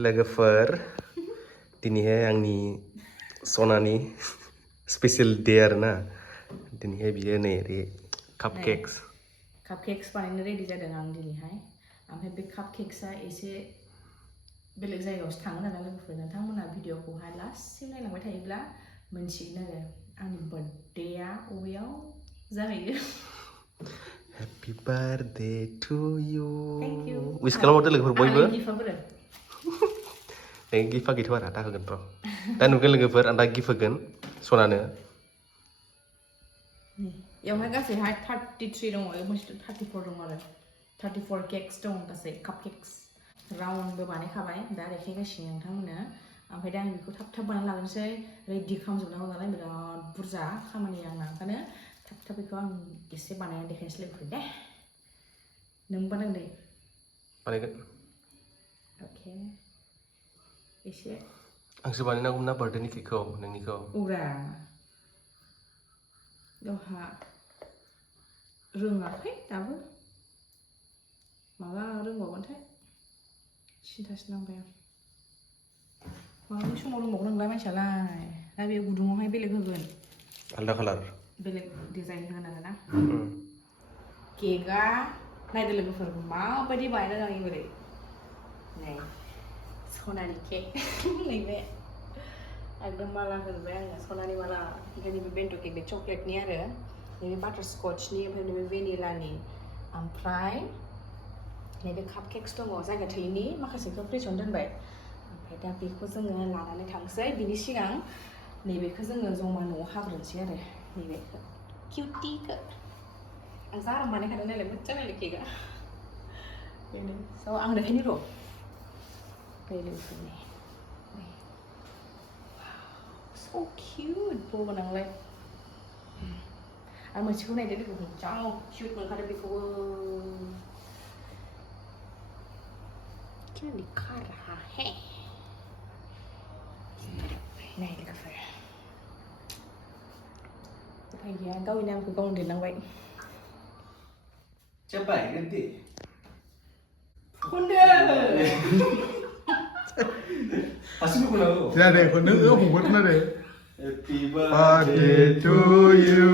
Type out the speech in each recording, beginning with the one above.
लोगोफोर दिनैहाय आंनि सनानि स्पेशल डे आरोना दिनैहाय बियो नै ओरै कापकेक्स बानायनो रेडि जादों आं दिनैहाय ओमफ्राय बे कापकेक्सआ एसे बेलेग जायगायावसो थाङो नालाय लोगोफोर नोंथांमोना भिडिअखौहाय लास्टसिम नायलांबाय थायोब्ला मोनथिगोन आरो आंनि बार्थडेआ अबेयाव जाहैयो Happy birthday to you. Thank you. Wish खालामहरदो लोगोफोर बयबो। गिफ्टआ गैथ'आ आरो दा होगोन र'। दा नुगोन लोगोफोर आं दा गिफ्ट होगोन सनानो। बेवहाय गासैहाय 33 दङ मोनसे 34 दङ आरो 34 केक्स दं गासै कापकेक्स राउन्डबो बानायखाबाय दा देखायगासिनो नोंथांमोननो ओमफ्राय दा आं बेखौ थाब थाब बानायना लाग्रोनोसै रेडि खालामजोबनांगौ नालाय बिराद बुरजा खामानि आंना ओंखायनो थाब थाब बेखौ आं एसे बानायना देखायनोसै लोगोफोर दे नों बानायदो बानायगोन अके एसे आंसो बानायनांगौमोन ना बार्थडेनि केकखौ नोंनिखौ उरा गावहा रोङाखै दाबो माला रोंबावगोनथाय सिन्थासो नांबाय आं मालानि समाव रोंबावगोन नोंलाय मानसियालाय दा बे गुदुङावहाय बेलेग होगोन आलदा कालार बेलेग डिजाइन होनांगोन ना केकआ नायदो लोगोफोर माबायदि बानायना लायो बोरै नै सनानि केक नैबे एकदम माला होजोब्बाय आङो सनानि माला ओमफ्राय नैबे बेन्ट' केक बे चकलेटनि आरो नैबे बाटार स्कचनि ओमफ्राय नैबे भेनिलानि ओमफ्राय नैबे कापकेक्स दङ जायगा थोयैनि माखासेखौ फ्रिजआवनो दोनबाय ओमफ्राय दा बेखौ जोङो लानानै थांसै बिनि सिगां नैबेखौ जोङो जमा न'आव हाग्रोनोसै आरो नैबेखौ किउटिखौ आं जा आराम बानायखादों नालाय मोजां नालाय केकआ बेनो स' आं देखायनि र' बेलेगफोरनि so cute बगोनांलाय आरो मोनसेखौ नायदो लोगोफोर जा क्यूट मोनखादों बेखौबो क्या लिखा रहा है नाय लोगोफोर उफाय गैया गावनि नामखौ गावनो लिरनांबाय Cepat ganti. खनदो Asli aku lalu. Tidak deh, kau nengok aku buat mana deh? Happy birthday to you.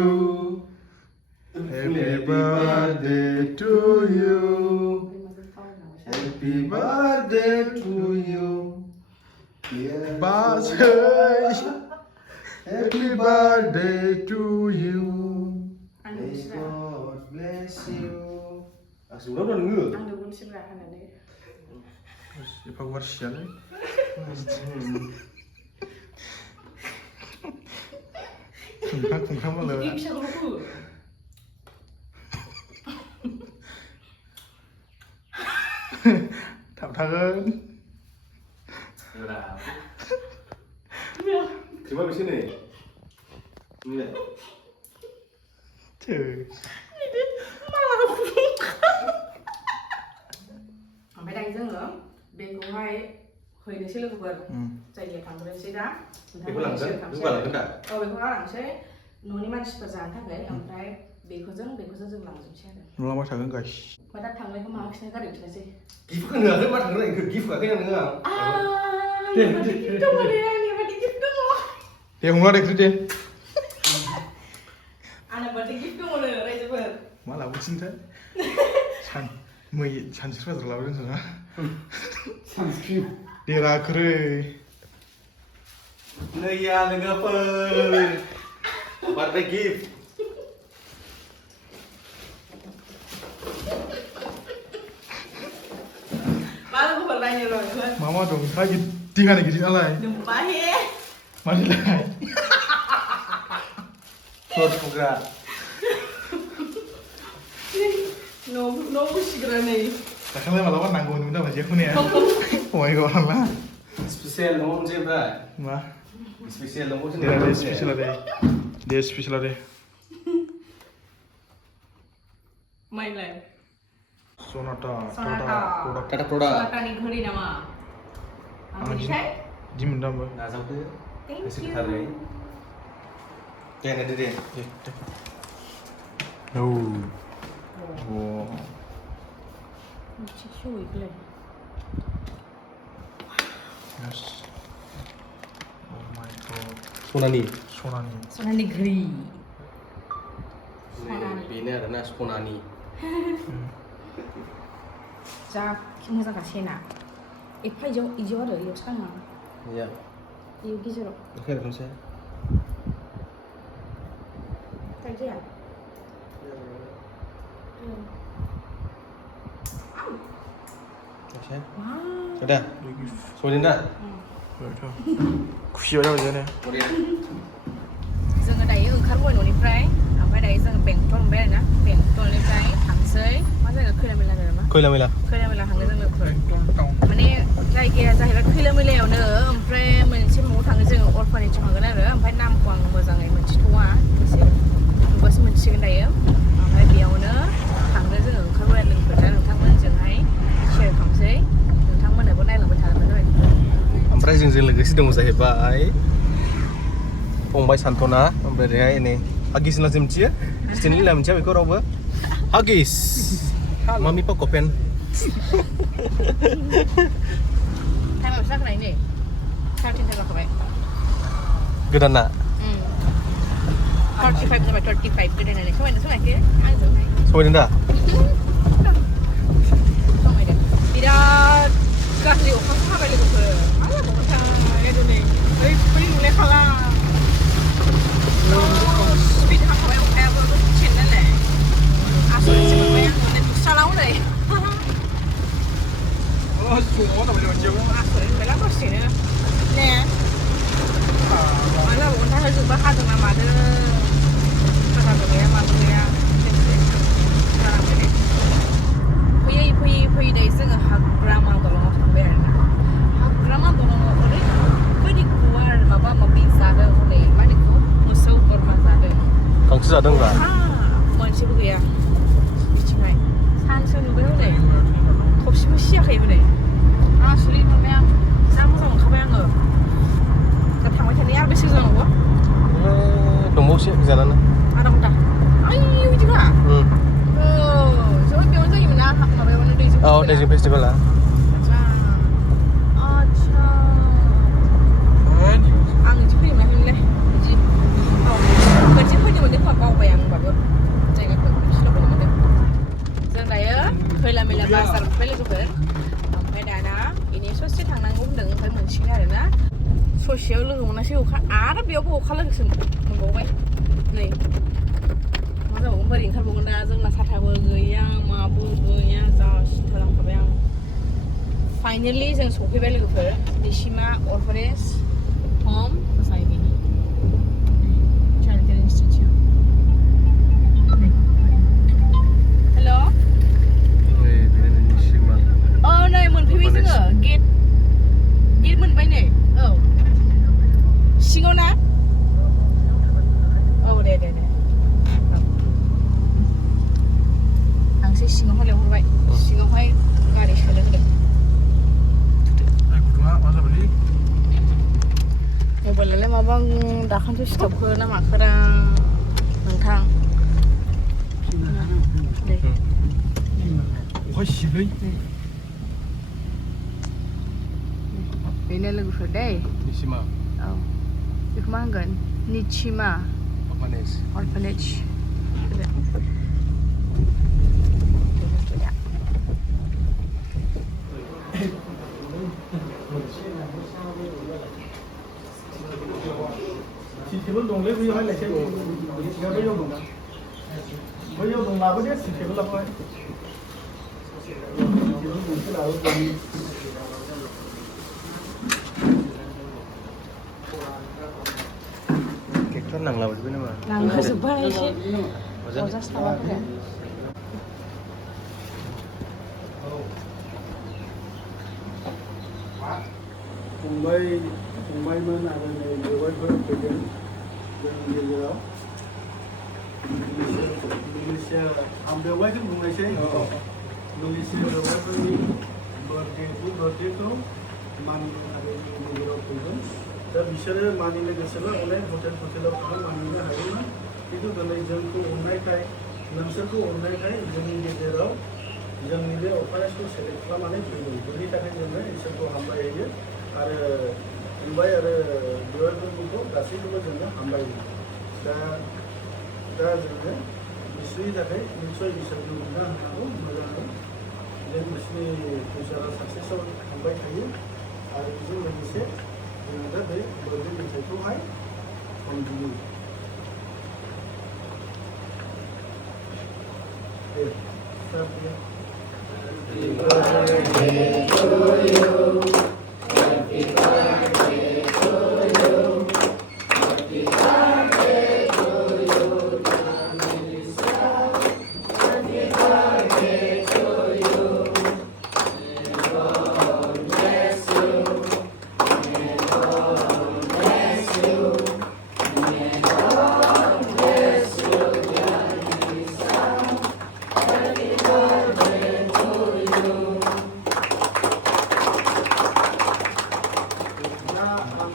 Happy birthday to you. Happy birthday to you. Bashay. Happy birthday to you. May God bless you. Asli udah nengok. आं दगुन सिब्रा होनानै Siapa warsial? Kungkang malah. Ini bisa lugu Tak tahan. Udah. Coba di sini. Ini. Cuy. ओमफ्राय दायो जोङो बेखौहाय हैनोसै लोगोफोर जायगायाव थांग्रोनोसै दा बेखौ लांगोन दा औ बेखौ लांसै न'नि मानसिफोर जानो थाखाय ओमफ्राय बेखौजों जों लांजोबसै आरो Lama sangat guys. ओमफ्राय दा थांनायखौ माबा खिन्थानो गारि खिन्थासै गिफ्ट होनोआखै मा थांनो इखो गिफ्ट होआखै नोङो आं आंनि बादि गिफ्ट दङ दे आंनि बादि गिफ्ट दङ Deh, mulai deh, deh. आंनि बादि गिफ्ट दङ नो रायजोफोर Malah cinta. Sanskrip terlalu sana. Sunscreen. Dirakre. Naya logoper. Birthday gift. malu gue bertanya loh Mama dong, lagi tiga nih gini alay. Dumpah ya Mana lay? Terus buka. no segera nih Takkan malah kan nanggung bunda masih aku nih ya. Oh my god lah. Spesial nomor je bra. Mah. Spesial nomor je. Dia spesial deh. Dia spesial deh. my life Sonata. Kata produk. Sonata nih घड़ी nama apa sih Jim nama. Nazar tu. thank Masih you bentar lagi. Dia ada dia. Oh. Wow. Lucu cuy, Yes. Oh my god. सनानि Sonani. सनानि घरि बेनो आरोना सनानि जा मोजांखा सेना एफा इदियाव आरो इयाव साना या इयाव गेजेराव ओंखाय खनसे टाइट जाया खनसे udah sudah dah खुसियाव जाबाय जाने जोङो दायो ओंखारबोबाय न'निफ्राय ओमफ्राय दायो जोङो बेंटल मोनबाय आरोना बेंटलनिफ्राय थांसै मा जायगा खैला मैला नामा खैला मैला खैला मैला थांनो जों लोगोफोर टाउन माने जायगाया जाहैबाय खैला मैलायावनो ओमफ्राय मोनसे माबायाव थाङो जोङो अर्फानेजाव थांगोन आरो ओमफ्राय नामखौ आं मोजाङै मोनथिथ'वा एसे नुबासो मोनथिसिगोन दायो ओमफ्राय बेयावनो थांनो जोङो ओंखारबोबाय लोगोफोर दा नोंथांमोनजोंहाय शेयार खालामसै नोंथांमोननोबो नायलांबाय थागोन जाबाय ओमफ्राय जोंजों लोगोसे दङ जाहैबाय फंबाय सान्थना ओमफ्राय ओरैहाय नै हागिस होनना जों मिथियो स्टेनलि होनना मिथिया बेखौ रावबो हागिस मामि पक'पेन टाइमाव जाखानाय नै 13 जाखाबाय गोदाना 35 जाबाय 35 गोदानानै समायनाखै आंजोंहाय समायदों दा समायदों बिराद गाज्रि अखासो हाबाय लोगोफोर मा जाबावगोनथाय दिनै ओरैबायदि नुलाय खाला स्पिड हाखाबाय अखायाबो दसेनो नालाय आसरितसो मोनबाय आङो नै बुस्रालाव नै आसरित मोनबायलां दसेनो ने मा जाबावगोनथाय होजोंबो हादों ना मादों हाग्राबो गैया माबो गैया फैयै फैयै फैयै दायो जोङो हाग्रामा दलङाव थांबाय आरोना हाग्रामा दलङाव ओरैबायदि गुवार माबा माबि जादों हनै मा होनो बेखौ मोसौ बोरमा जादों गांसो जादों होनबा मोनसेबो गैया बिथिंहाय सानसेयाव नुबाय हनै थबसेबो सियाखै हनै आसरित मोनबाय आं जा मोजां मोनखाबाय आङो दा थांबाय थानाय आरो बेसे गोजान दंबावो दंबावोसो गोजानानो आधा घन्टा आयौ बिदिखा जोबोद बेयावनो जायोमोन ना माबायावनो दैजिं औ दैजिं फेस्टिभेला आच्छा आं बिदि फैनो मोनाखैमोनलै बिदि खनसे फैनो मोनदों खोमा बावबाय आं होनबाबो जायगाखौ खनसेल' फैनो मोनदों जों दायो खैला मैला बाजार मोनबाय लोगोफोर ओमफ्राय दाना बेनि ससे थांनांगौ होनदों ओमफ्राय मोनसिगोन आरोना ससेयाव लोगो मोनासै अखा आरो बेयावबो अखा लोगोसो मोनबावबाय नै मा जाबावगोन बोरै ओंखारबावगोन दा जोंना साथाबो गैया माबो गैया जा सिन्थालांखाबाय आं फाइनेलि जों सफैबाय लोगोफोर निशिमा अर्फानेज हम जायगानि चाइल्ड इन्स्टिटिउट हेल' औ नै मोनफैबाय जोङो गेट मोनबाय नै औ सिङाव ना औ दे आंसो सिङावहाय लेंहरबाय सिङावहाय गारि सोनो होदों गुदुङा मा जाबायलै मबाइलालाय माबा दाखालिसो सिथाबखो ना माखोरा नोंथां दे अखा सिलै बेनो लोगोफोर दै निशिमा औ बेखौ मा होनगोन निशिमा अर्फानेज टेबोल दंलै बैयावहाय लायसै बैयाव दं लाबोदे टेबोल लाबोबाय केकथ' नांलाबायजोब्बाय नामा नांलाजोब्बाय एसे अरजास थाबाफोरा फंबायमोन आरो नै बेवाइफोर फैदों जोंनि गेजेराव लोगोसे आं बेवाइखौ बुंनायसै लोगोसे बेवाइफोरनि बार्थडेखौ मानिनो आरो जोंनि गेजेराव फैदों दा बिसोरो मानिनो गोसोबा अनेक हटेलाव थांना मानिनो हायोमोन खिन्थु दिनै जोंखौ अननायखाय नोंसोरखौ अननायखाय जोंनि गेजेराव जोंनि बे अर्फानेजखौ सेलेक्ट खालामनानै फैदों बेनि थाखाय जोङो इसोरखौ हामबाय होयो आरो फंबाय आरो बिबाजैफोरखौ गासैखौबो जोङो हामबायो दा जोङो बिसोरनि थाखाय निस्सय इसोरनि अनगा होनांगौ मोजाङै जेन बिसोरनि फिउचारा साक्सेसआव थांबाय थायो आरो बेजों लोगोसे जोङो दा बे बर्थडे मेथाइखौहाय खनगियो दे स्टार्ट दे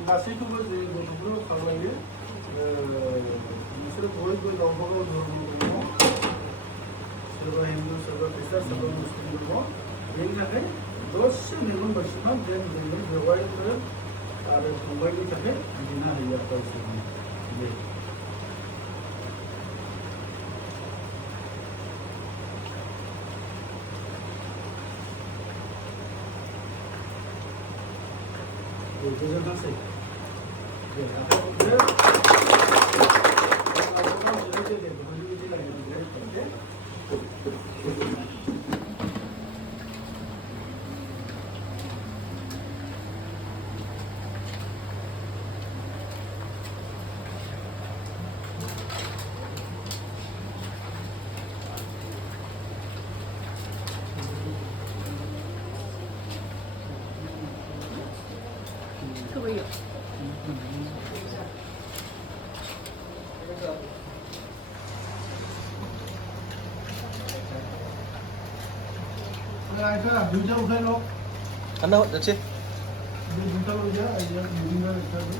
गासैखौबो जे गथ'फोरखौ खावलायो बिसोरो बयबो गावबा गाव धर्म दङ सोरबा हिन्दु सोरबा ख्रिस्टान सोरबा मुस्लिम दङ बेनि थाखाय दसे मेगन बासिनाव जेन जोङो बेवहायफोर आरो फंबायनि थाखाय बिना होयो आरो गावसोरनि दे गोजोनथोंसै Coba yuk. दुईटा उठाइ लो Anda, that's it. दुईटा लो जा आइडिया मीटिंग में रखा दो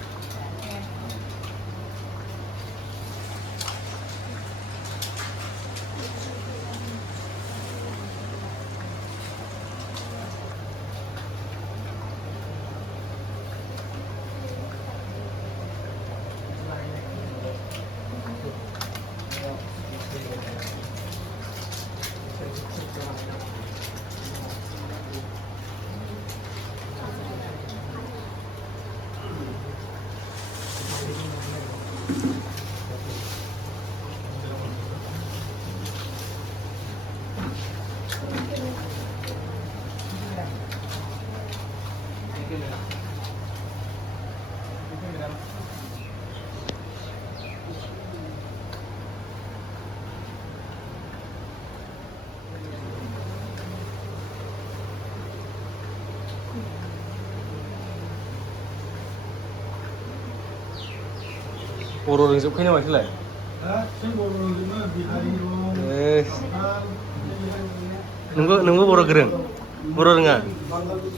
बर' रोंजोबखायो नामा इसोरलाय? जों बर' रोंजोबो बिहारि दं नोंबो बर' गोरों बर' रोङा Bangali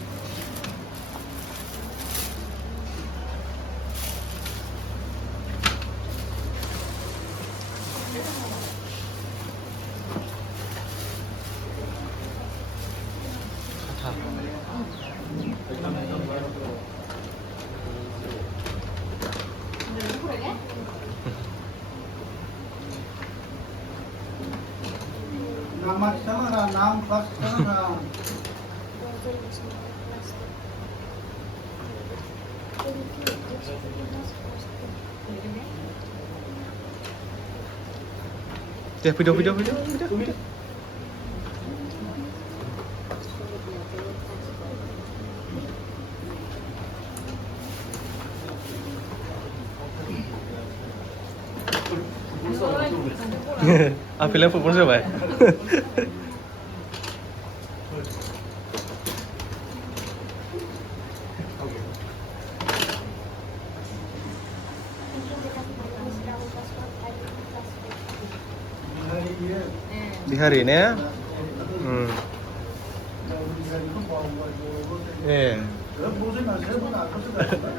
nama kita naam kelas kita Ya, video. Ambilnya pupur coba ya? Di hari ini ya? Iya.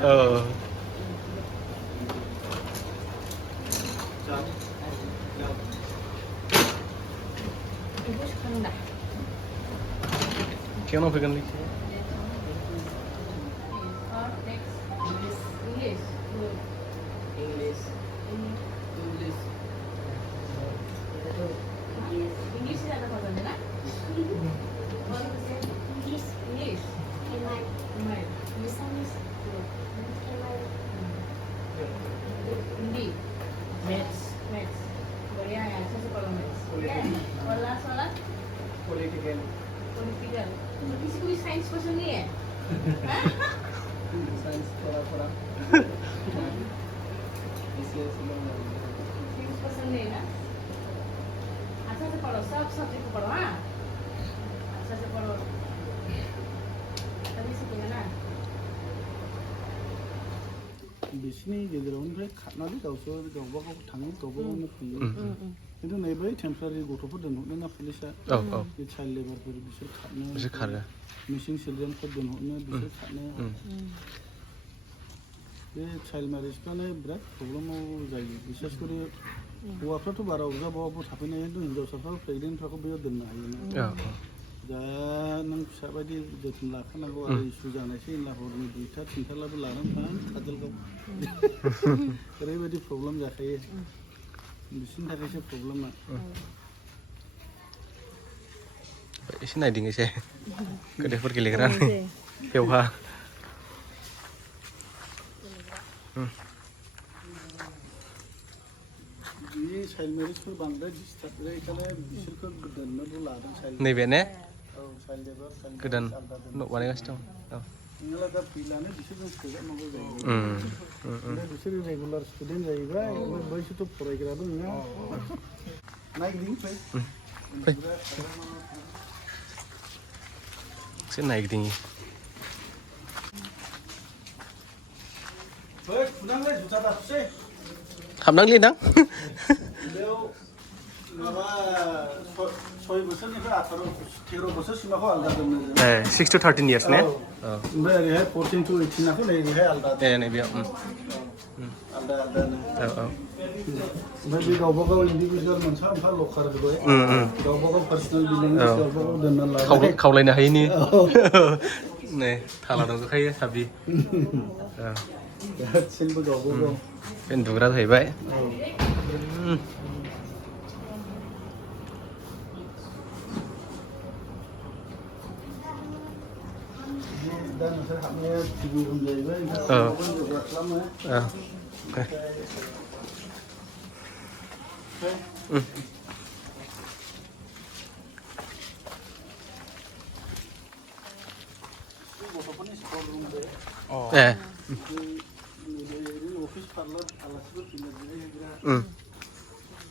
Oh. Kaya nang pegang lagi. बिसिनि गेजेरावनिफ्राय खारनानै गावसोर गावबा गाव थाङो गावबा गावनो फैयो खिन्थु नैबै टेम्परारि गथ'फोर दोनहरनो ना पुलिसा बे चाइल्ड लेबारफोर बिसोर खारनो मिसिं चिल्ड्रेनफोर दोनहरनो बिसोर खारनो बे चाइल्ड मेरेजफ्रानो बिराद प्रब्लेमाव जायो बिसेस करि हौवाफ्राथ' बारा अबजाबाबो थाफैनो हायो खिन्थु हिन्जावसाफ्रा प्रेगनेन्टफोरखौ बेयाव दोननो हायोना दा नों फिसा बायदि जोथोन लाखानांगौ आरो इसु जानोसै होनला हरनि 2टा 3टालाबो लानानै थां काजलगाव ओरैबायदि प्रब्लेम जाखायो बिसिनि थाखायसो प्रब्लेमा एसे नायदिं एसे गथ'फोर गेलेग्रा बेवहा बे चाइल्ड मेरेजफोर बांद्राय डिस्टार्ब जायोखाय बिसोरखौ दोननोबो लादों चाइल्ड नैबे ने औ चाइल्ड लेबार गोदान न' बानायगासिनो दं नोंला दा फैलानो बिसोरजों सोजाबनांगौ जायो ओमफ्राय बिसोर रेगुलार स्टुडेन्ट जाहैबाय बैसोरथ' फरायग्राबो नङा नायगिदिं फै एसे नायगिदिङि फुनांलाय जुथा दाथुसै हाबनांगोन दां बेयाव माबा 6 बोसोरनिफ्राय 13 बोसोरसिमाखौ आलादा दोननो 6 to 13 years ने ओमफ्राय ओरैहाय 14 to 18 नाखौ नैबेहाय आलादा नैबेयाव आलादा आलादानो ओमफ्राय बे गावबा गाव इन्डिभिजुवेल मोनफा मोनफा लकार होबाय गावबा गाव पार्सनेल बिल्डिं गावबा गाव दोनना लाबाय खावलायनो हायैनि नै थाला दंजोबखायो साबि गासिनबो गावबा गाव बे उन्दुग्रा जाहैबाय दा नोंसोर हाबनाया टिभि रुम जाहैबाय योगा खालामो गथ'फोरनि स्ट'र रुम अफिस पार्लार आलासिफोर फैनो जिरायग्रा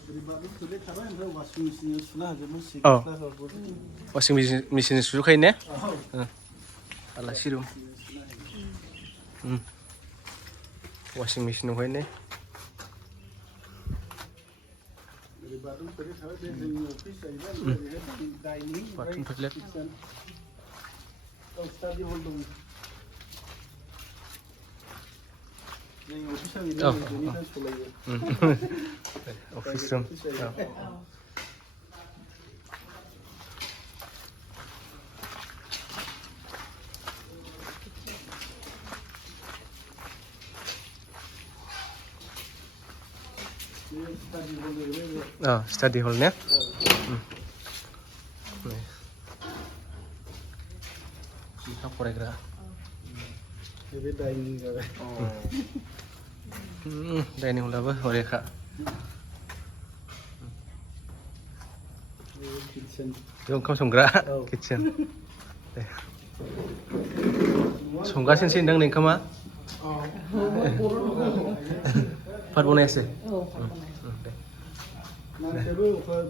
बोरैबाबो थोले थाबाय ओमफ्राय वाशिं मेसिनाव सुना होजोबो वाशिं मेसिन सुजोबखायो ने आलासि रुम वाशिं मेसिनावहाय ने बाथरुम थोले थाबाय बे जोंनि अफिस जाहैबाय डाइनिं बाथरुम टयलेट स्टाडि हल दं जोंनि अफिसा बेनिफ्राय सलायो अफिस रुम स्टाडि हल ने लेखा फरायग्रा बे डाइनिं जाबाय डाइनिं हलाबो हरेखा किचेन बे ओंखाम संग्रा किचेन संगासिनोसै नों ओंखामा भात बनायासै मानसियाबो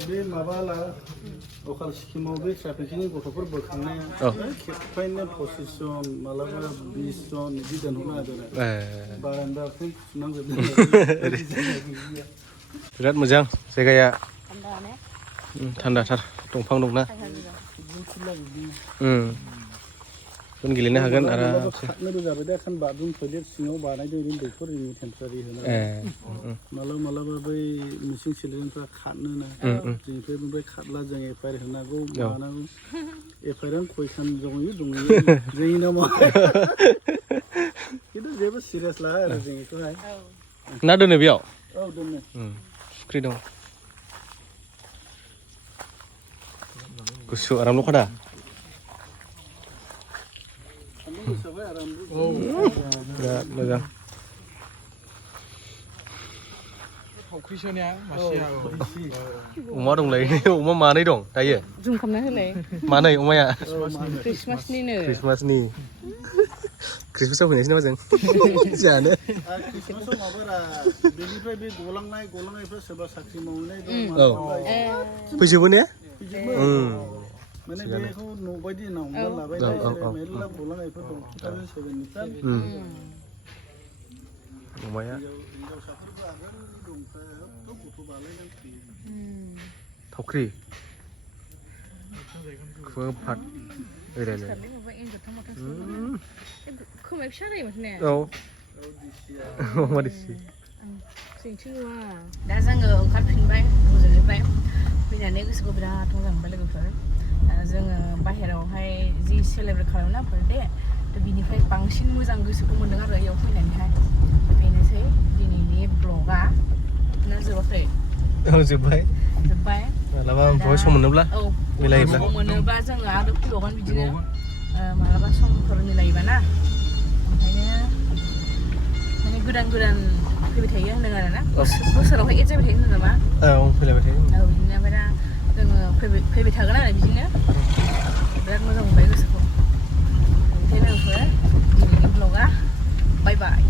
बे माबा लकेल स्किमाव बे ट्राफिकनि गथ'फोर बोखांनाया खेबफायनो 25 जन मालाबा 20 जन बिदि दोनहरनो हादों बारान्दाखौ सुनांजोबदों बिराद मोजां जायगाया थान्दाथार दंफां दंना गेलेनो हागोन आरो खारनोबो जाबाय दा खान बाथरुम टयलेट सिङाव बानायदों ओरैनो दैखर टेम्परारि होनानै मालाबा बै मिसिं चिल्ड्रेनफ्रा खारनो ना जोंनिफ्राय ओमफ्राय खारला जों एफआइआर होनांगौ मानांगौ एफआइआर खयखान दंयो जोंनि नामाव खिन्थु जेबो सिरियास लाया आरो जों बेखौहाय ना दोनो बेयाव औ दोनो फुख्रि दं गुसु आरामल' खादा बिराद मोजां अमा दंलायो अमा मानै दं दायो जुम खालामना होलाय मानै अमाया क्रिसमासनि क्रिसमासाव फैनोसै नामा जों जानो क्रिसमासाव माबारा बेनिफ्राय बे गलांनायफ्रा सोरबा साख्रि मावनाय दं फैजोबो ने माने बेखौ न' बायदि नावना लाबाय मेरला गलांनायफोर दं 2007 निफ्राय फंबाया हिनजावसाफोरबो आगोलनि दंखायो गथ' बालायनांगौ थावख्रि खोफाद ओरैनो सिखारनाय माबा एन्जर थांबाथाय खोमाया फिसा जायो माथो ने औ मादिसि जोंथिं नुवा दा जोङो ओंखारफिनबाय हजोंनिफ्राय फैनानै गोसोखौ बिराद मोजां मोनबाय लोगोफोर जोङो बाहेरायावहाय जि सेलेब्रेट खालामोना बार्थडे बिनिफ्राय बांसिन मोजां गोसोखौ मोन्दों आरो इयाव फैनानैहाय बेनोसै दिनैनि ब्लगा ना जोबाखै जोब्बाय मालाबा ओमफ्राय सम मोनोब्ला औ मिलायोब्ला सम मोनोब्ला जोङो आरो फैबावगोन बिदिनो मालाबा समफोर मिलायोबा ना ओंखायनो माने गोदान फैबाय थायो होनदों आरो ना बोसोरावहाय एड जाबाय थायो होनदों नामा औ फैलायबाय थायो औ बिदिनो ओमफ्राय दा जोङो फैबाय थागोन आरो बिदिनो बिराद मोजां मोनबाय गोसोखौ ओंखायनो लोगोफोर दिनैनि ब्लगा बाय बाय